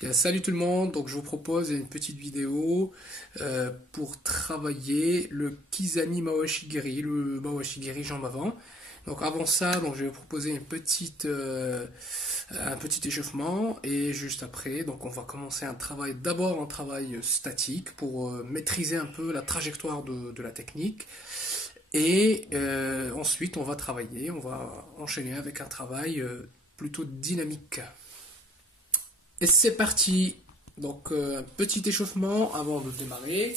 Bien, salut tout le monde, donc je vous propose une petite vidéo pour travailler le Kizami Mawashigiri, le Mawashigiri jambe avant. Donc avant ça, donc je vais vous proposer un petit échauffement et juste après, donc on va commencer d'abord un travail statique pour maîtriser un peu la trajectoire de la technique. Et ensuite on va enchaîner avec un travail plutôt dynamique. Et c'est parti. Donc petit échauffement avant de démarrer.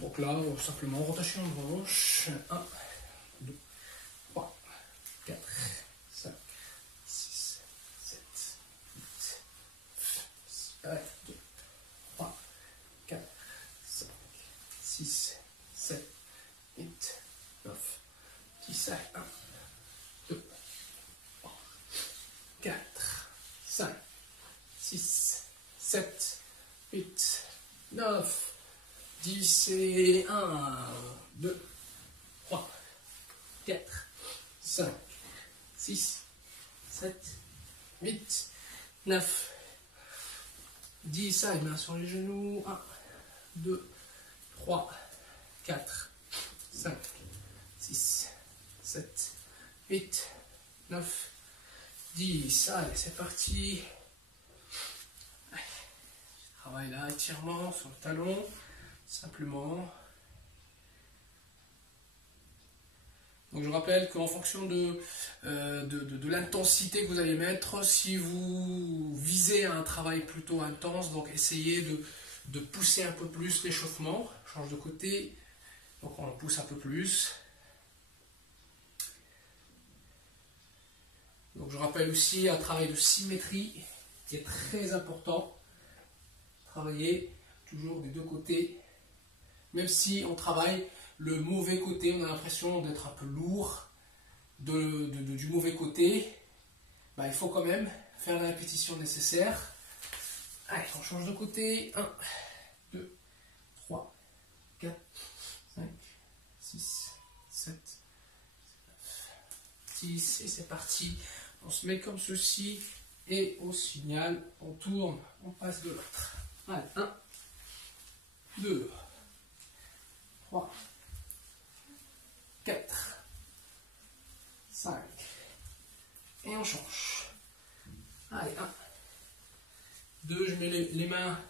Donc là, simplement rotation de manche. 1, 2, 3, 4, 5, 6, 7, 8, 2, 3, 4, 5, 6, 7, 8, 9, 10, 1, 2, 3, 4, 5, 6, 7, 8, 9, 10 et 1, 2, 3, 4, 5, 6, 7, 8, 9, 10, allez, main sur les genoux, 1, 2, 3, 4, 5, 6, 7, 8, 9, 10, allez, c'est parti. Travail là, étirement sur le talon, simplement. Donc je rappelle qu'en fonction de l'intensité que vous allez mettre, si vous visez un travail plutôt intense, donc essayez de pousser un peu plus l'échauffement. Change de côté, donc on pousse un peu plus. Donc je rappelle aussi un travail de symétrie qui est très important. Travailler toujours des deux côtés, même si on travaille le mauvais côté, on a l'impression d'être un peu lourd du mauvais côté, bah, il faut quand même faire la répétition nécessaire. Allez, on change de côté, 1, 2, 3, 4, 5, 6, 7, 9, 10, et c'est parti, on se met comme ceci, et au signal, on tourne, on passe de l'autre. Allez, 1, 2, 3, 4, 5, et on change. Allez, 1, 2, je mets les mains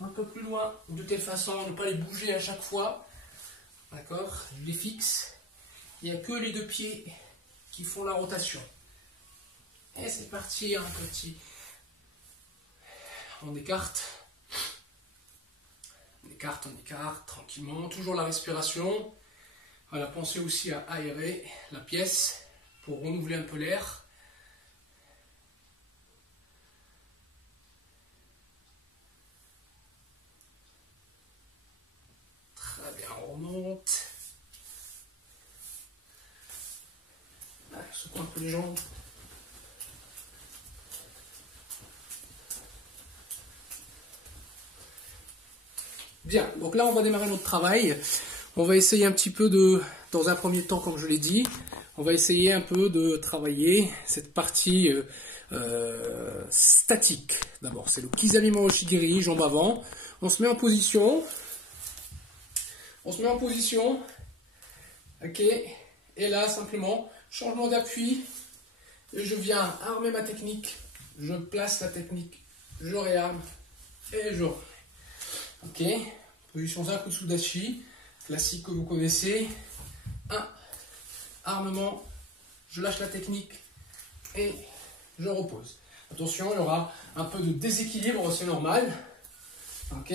un peu plus loin, de telle façon à ne pas les bouger à chaque fois. D'accord? Je les fixe. Il n'y a que les deux pieds qui font la rotation. Et c'est parti, un petit. On écarte. On écarte tranquillement, toujours la respiration. Voilà, pensez aussi à aérer la pièce pour renouveler un peu l'air. Très bien, on remonte. Allez, on secoue un peu les jambes. Bien, donc là on va démarrer notre travail. On va essayer un petit peu dans un premier temps, comme je l'ai dit, on va essayer un peu de travailler cette partie statique. D'abord, c'est le Kizami Mawashigiri, jambe avant. On se met en position. Ok. Et là, simplement, changement d'appui. Je viens armer ma technique. Je place la technique. Je réarme. Et je remets. Ok, position Zaku Tsudashi, classique que vous connaissez. 1, armement, je lâche la technique et je repose. Attention, il y aura un peu de déséquilibre, c'est normal. Ok,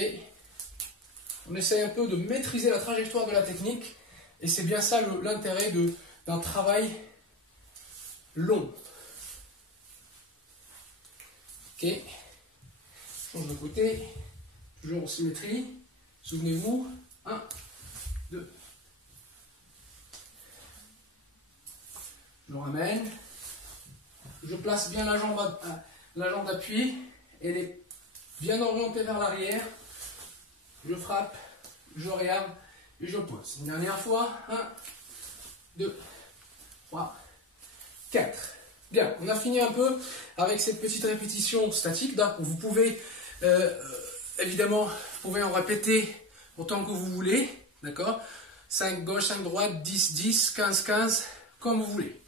on essaye un peu de maîtriser la trajectoire de la technique et c'est bien ça l'intérêt d'un travail long. Ok, change de côté. Toujours en symétrie, souvenez-vous, 1, 2, je ramène, je place bien la jambe d'appui, elle est bien orientée vers l'arrière, je frappe, je réarme et je pose. Une dernière fois, 1, 2, 3, 4, Bien, on a fini un peu avec cette petite répétition statique. Donc, vous pouvez, évidemment, vous pouvez en répéter autant que vous voulez. D'accord? 5 gauche, 5 droite, 10, 10, 15, 15, comme vous voulez.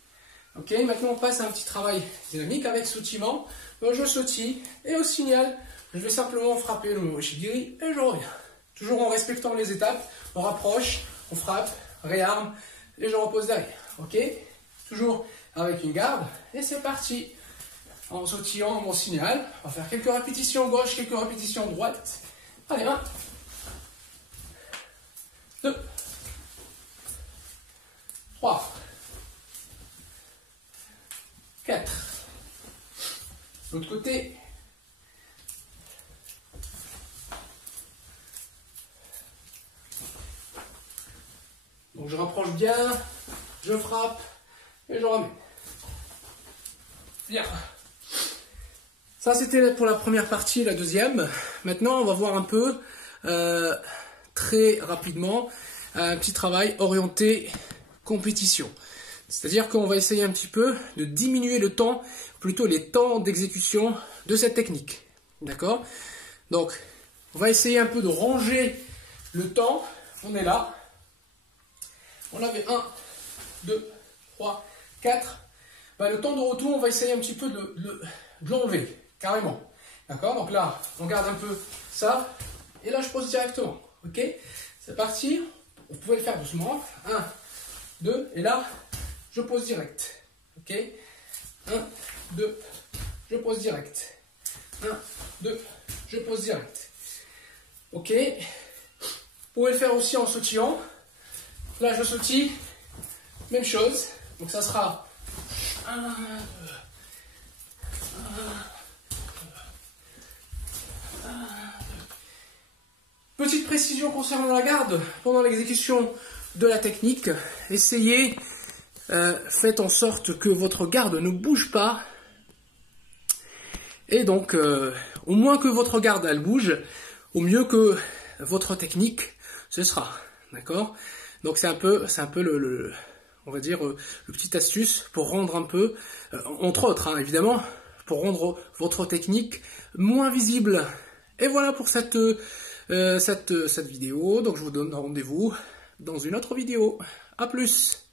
Ok, maintenant on passe à un petit travail dynamique avec sautillement. Donc, je sautille et au signal, je vais simplement frapper le mochigiri et je reviens. Toujours en respectant les étapes. On rapproche, on frappe, réarme et je repose derrière. Ok? Toujours avec une garde. Et c'est parti. En sautillant mon signal. On va faire quelques répétitions gauche, quelques répétitions droite. Allez, 1, 2, 3, 4. L'autre côté. Donc je rapproche bien, je frappe et je remets. Bien. Ça c'était pour la première partie, la deuxième. Maintenant on va voir un peu, très rapidement, un petit travail orienté compétition. C'est-à-dire qu'on va essayer un petit peu de diminuer le temps, plutôt les temps d'exécution de cette technique. D'accord? Donc on va essayer un peu de ranger le temps. On est là. On avait 1, 2, 3, 4. Le temps de retour, on va essayer un petit peu de l'enlever, carrément. D'accord? Donc là, on garde un peu ça. Et là, je pose directement. Ok? C'est parti. Vous pouvez le faire doucement. 1, 2. Et là, je pose direct. Ok? 1, 2. Je pose direct. 1, 2. Je pose direct. Ok? Vous pouvez le faire aussi en sautillant. Là, je sautille, même chose. Donc, ça sera 1, 2, 1, 2, 1, 2. Petite précision concernant la garde. Pendant l'exécution de la technique, essayez, faites en sorte que votre garde ne bouge pas. Et donc, au moins que votre garde, elle bouge, au mieux que votre technique, ce sera. D'accord ? Donc c'est un peu on va dire, le petit astuce pour rendre un peu, entre autres, hein, évidemment, pour rendre votre technique moins visible. Et voilà pour cette vidéo. Donc je vous donne rendez-vous dans une autre vidéo. À plus!